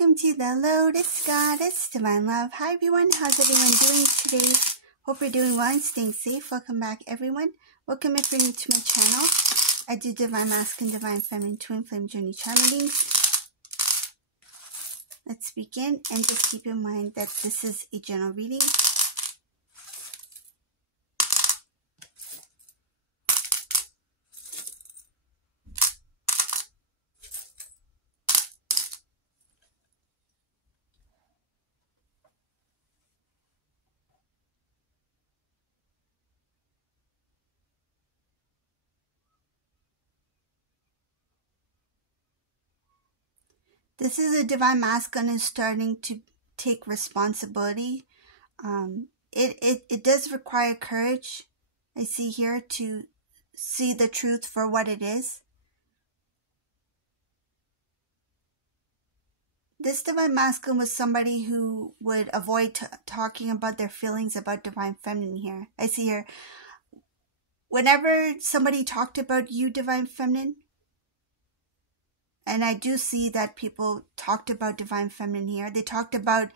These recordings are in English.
welcome to the Lotus Goddess, Divine Love. Hi everyone, how's everyone doing today? Hope you're doing well and staying safe. Welcome back everyone. Welcome if you're new to my channel. I do Divine Masculine, Divine Feminine, Twin Flame Journey channel readings. Let's begin, and just keep in mind that this is a general reading. This is a Divine Masculine is starting to take responsibility. It does require courage, I see here, to see the truth for what it is. This Divine Masculine was somebody who would avoid talking about their feelings about Divine Feminine here. I see here, whenever somebody talked about you, Divine Feminine, and I do see that people talked about Divine Feminine here. They talked about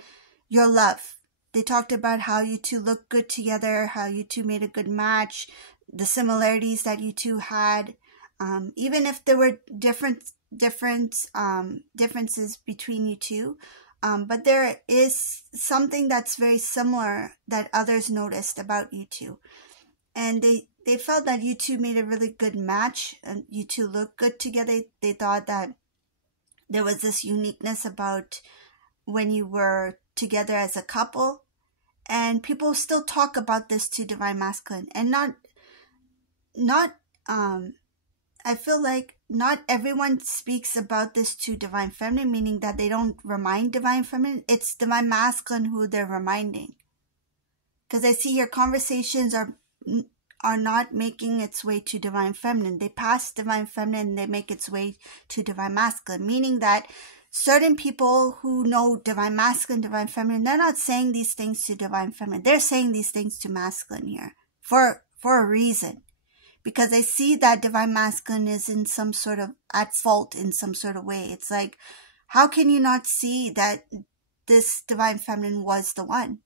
your love. They talked about how you two look good together, how you two made a good match, the similarities that you two had. Even if there were differences between you two. But there is something that's very similar that others noticed about you two. And they felt that you two made a really good match and you two look good together. They thought that there was this uniqueness about when you were together as a couple. And people still talk about this to Divine Masculine. And I feel like not everyone speaks about this to Divine Feminine, meaning that they don't remind Divine Feminine. It's Divine Masculine who they're reminding. Because I see your conversations are not making its way to Divine Feminine. They pass Divine Feminine and they make its way to Divine Masculine, meaning that certain people who know Divine Masculine, Divine Feminine, they're not saying these things to Divine Feminine. They're saying these things to Masculine here for a reason. Because I see that Divine Masculine is in some sort of at fault in some sort of way. It's like, how can you not see that this Divine Feminine was the one?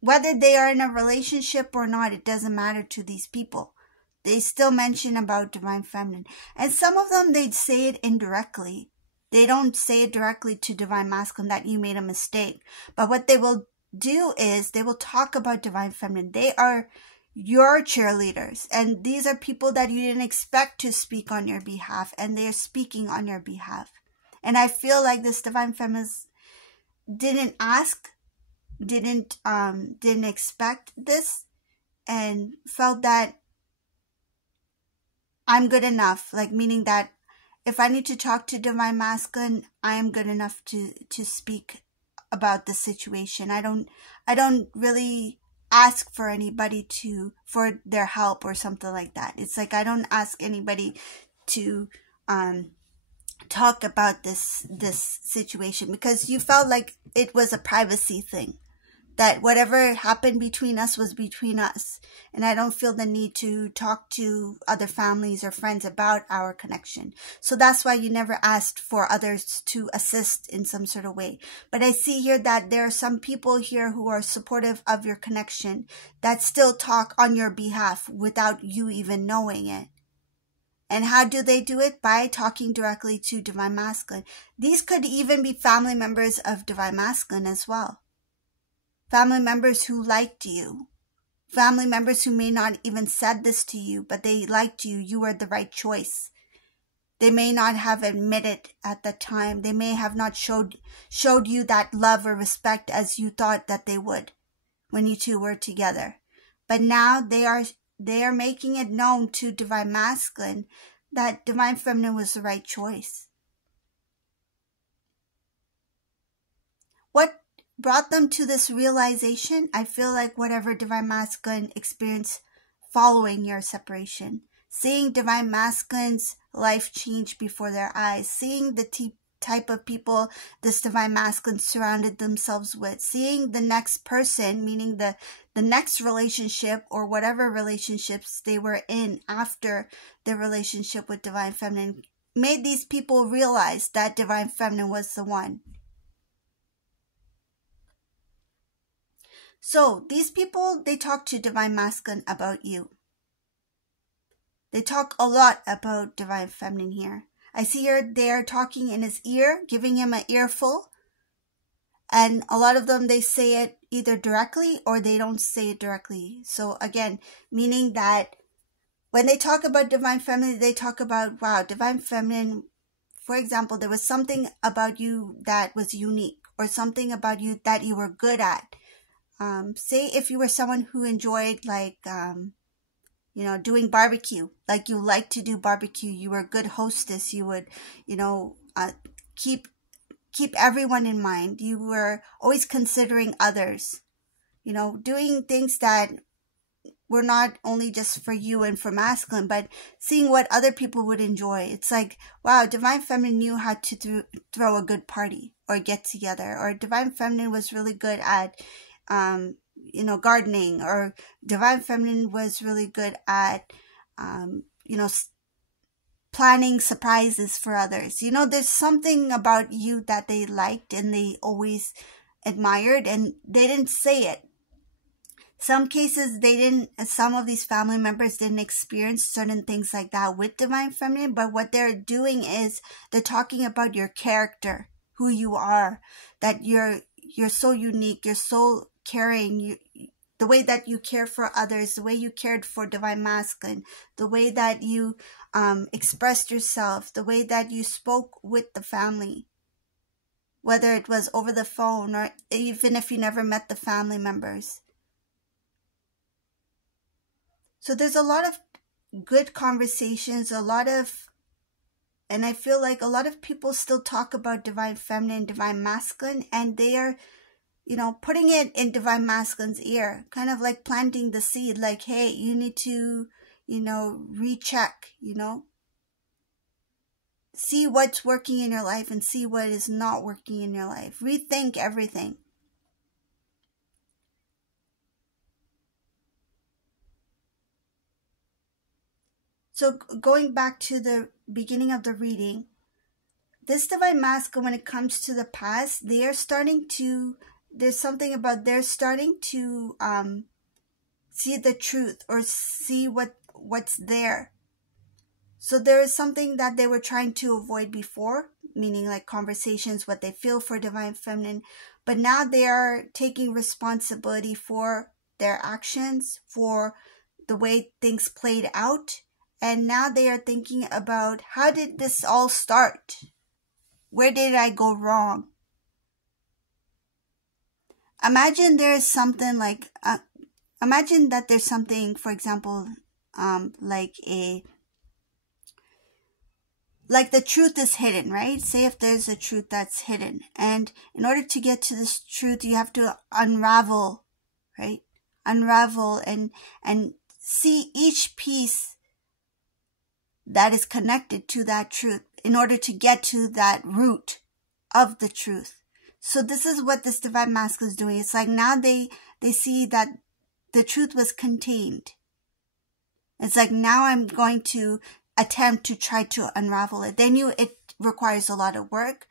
Whether they are in a relationship or not, it doesn't matter to these people. They still mention about Divine Feminine. And some of them, they'd say it indirectly. They don't say it directly to Divine Masculine that you made a mistake. But what they will do is they will talk about Divine Feminine. They are your cheerleaders. And these are people that you didn't expect to speak on your behalf. And they're speaking on your behalf. And I feel like this Divine Feminine didn't ask, didn't expect this, and felt that I'm good enough, like meaning that if I need to talk to Divine Masculine, I am good enough to speak about the situation. I don't really ask for anybody for their help or something like that. It's like I don't ask anybody to talk about this situation, because you felt like it was a privacy thing. That whatever happened between us was between us. And I don't feel the need to talk to other families or friends about our connection. So that's why you never asked for others to assist in some sort of way. But I see here that there are some people here who are supportive of your connection that still talk on your behalf without you even knowing it. And how do they do it? By talking directly to Divine Masculine. These could even be family members of Divine Masculine as well. Family members who liked you. Family members who may not even said this to you, but they liked you. You were the right choice. They may not have admitted at the time. They may have not showed you that love or respect as you thought that they would when you two were together. But now they are making it known to Divine Masculine that Divine Feminine was the right choice. What brought them to this realization? I feel like whatever Divine Masculine experienced following your separation. Seeing Divine Masculine's life change before their eyes. Seeing the type of people this Divine Masculine surrounded themselves with. Seeing the next person, meaning the next relationship or whatever relationships they were in after their relationship with Divine Feminine, made these people realize that divine feminine was the one. So these people, they talk to divine masculine about you. They talk a lot about divine feminine here. I see here they're talking in his ear, giving him an earful. And a lot of them, they say it either directly or they don't say it directly. So again, meaning that when they talk about divine feminine, they talk about, wow, divine feminine, for example, there was something about you that was unique or something about you that you were good at. Say if you were someone who enjoyed like, doing barbecue, like you like to do barbecue, you were a good hostess, you would, keep everyone in mind. You were always considering others, doing things that were not only just for you and for masculine, but seeing what other people would enjoy. It's like, wow, divine feminine knew how to throw a good party or get together, or divine feminine was really good at, gardening, or divine feminine was really good at, planning surprises for others. There's something about you that they liked and they always admired, and they didn't say it. Some cases some of these family members didn't experience certain things like that with divine feminine, but what they're doing is they're talking about your character, who you are, that you're so unique, you're so caring, the way that you care for others, the way you cared for divine masculine, the way that you expressed yourself, the way that you spoke with the family, whether it was over the phone or even if you never met the family members. So there's a lot of good conversations, and I feel like a lot of people still talk about divine feminine, divine masculine, and they are, putting it in divine masculine's ear, kind of like planting the seed, like, hey, you need to, recheck, see what's working in your life and see what is not working in your life. Rethink everything. So going back to the beginning of the reading, this divine masculine, when it comes to the past, there's something about they're starting to see the truth or see what's there. So there is something that they were trying to avoid before, meaning like conversations, what they feel for divine feminine, but now they are taking responsibility for their actions, for the way things played out. And now they are thinking about, how did this all start? Where did I go wrong? Imagine there's something like, imagine that there's something, for example, like the truth is hidden, right? Say if there's a truth that's hidden. And in order to get to this truth, you have to unravel, right? Unravel and see each piece that is connected to that truth in order to get to that root of the truth. So this is what this divine masculine is doing. It's like now they see that the truth was contained. It's like, now I'm going to attempt to try to unravel it. They knew it requires a lot of work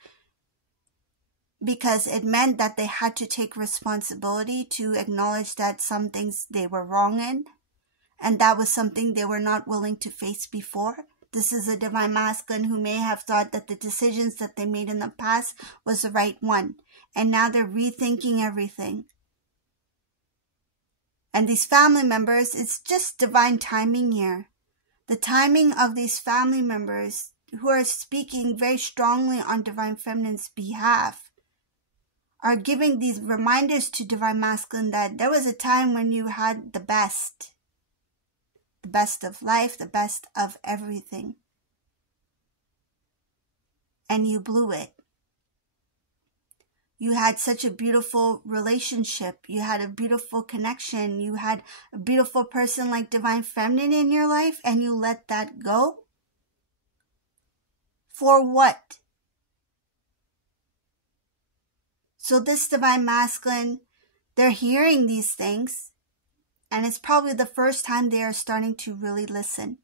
because it meant that they had to take responsibility to acknowledge that some things they were wrong in. And that was something they were not willing to face before. This is a divine masculine who may have thought that the decisions that they made in the past was the right one. And now they're rethinking everything. And these family members, it's just divine timing here. The timing of these family members who are speaking very strongly on divine feminine's behalf are giving these reminders to divine masculine that there was a time when you had the best of life, the best of everything, and you blew it. You had such a beautiful relationship. You had a beautiful connection. You had a beautiful person like divine feminine in your life, and you let that go? For what? So this divine masculine, they're hearing these things, and it's probably the first time they are starting to really listen.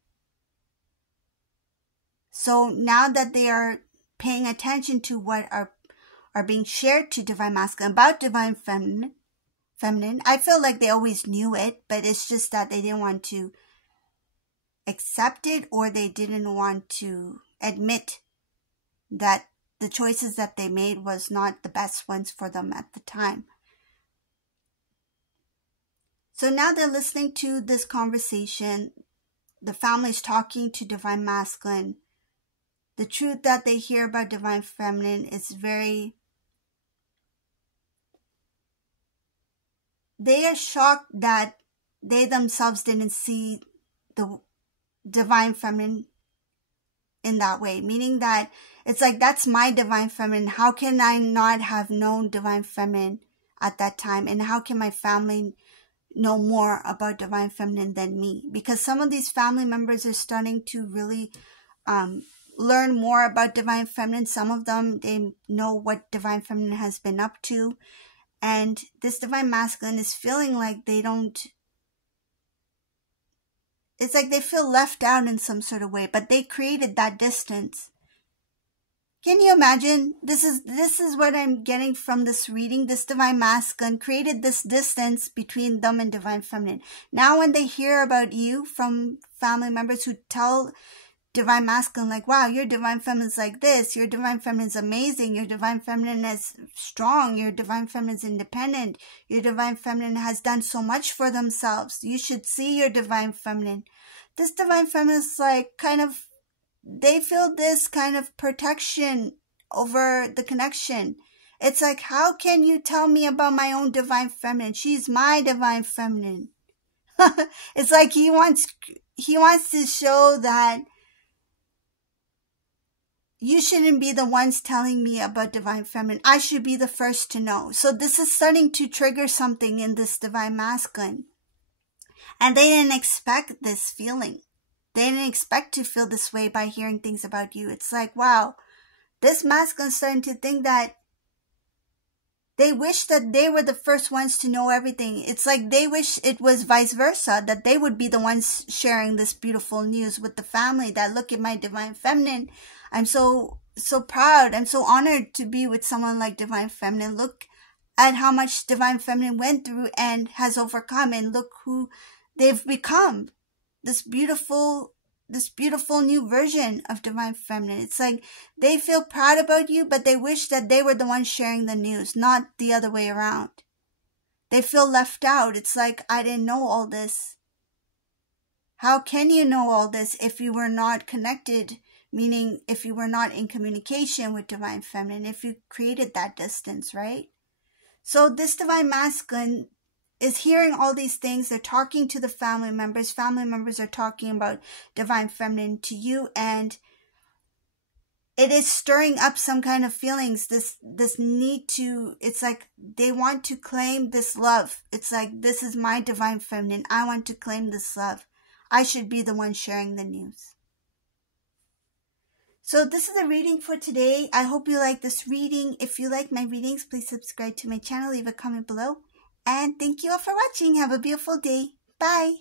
So now that they are paying attention to what are being shared to Divine Masculine about Divine Feminine, I feel like they always knew it, but it's just that they didn't want to accept it, or they didn't want to admit that the choices that they made was not the best ones for them at the time. So now they're listening to this conversation. The family's talking to Divine Masculine. The truth that they hear about Divine Feminine is they are shocked that they themselves didn't see the Divine Feminine in that way. Meaning that it's like, that's my Divine Feminine. How can I not have known Divine Feminine at that time? And how can my family know more about Divine Feminine than me? Because some of these family members are starting to really learn more about Divine Feminine. Some of them, they know what Divine Feminine has been up to. And this Divine Masculine is feeling like they don't, it's like they feel left out in some sort of way, but they created that distance. Can you imagine? This is what I'm getting from this reading. This Divine Masculine created this distance between them and Divine Feminine. Now when they hear about you from family members who tell Divine Masculine, like, wow, your Divine Feminine's like this, your Divine Feminine's amazing, your Divine Feminine is strong, your Divine Feminine's independent, your Divine Feminine has done so much for themselves, you should see your Divine Feminine. This Divine Feminine is like, kind of, they feel this kind of protection over the connection. It's like, how can you tell me about my own Divine Feminine? She's my Divine Feminine. It's like he wants to show that you shouldn't be the ones telling me about Divine Feminine. I should be the first to know. So this is starting to trigger something in this Divine Masculine. And they didn't expect this feeling. They didn't expect to feel this way by hearing things about you. It's like, wow, this masculine is starting to think that they wish that they were the first ones to know everything. It's like they wish it was vice versa, that they would be the ones sharing this beautiful news with the family, that look at my Divine Feminine. I'm so proud. I'm so honored to be with someone like Divine Feminine. Look at how much Divine Feminine went through and has overcome, and look who they've become. This beautiful new version of Divine Feminine. It's like they feel proud about you, but they wish that they were the ones sharing the news, not the other way around. They feel left out. It's like, I didn't know all this. How can you know all this if you were not connected? Meaning, if you were not in communication with Divine Feminine, if you created that distance, right? So this Divine Masculine is hearing all these things. They're talking to the family members. Family members are talking about Divine Feminine to you, and it is stirring up some kind of feelings. This need to, it's like they want to claim this love. It's like, this is my Divine Feminine. I want to claim this love. I should be the one sharing the news. So this is the reading for today. I hope you like this reading. If you like my readings, please subscribe to my channel. Leave a comment below. And thank you all for watching. Have a beautiful day. Bye.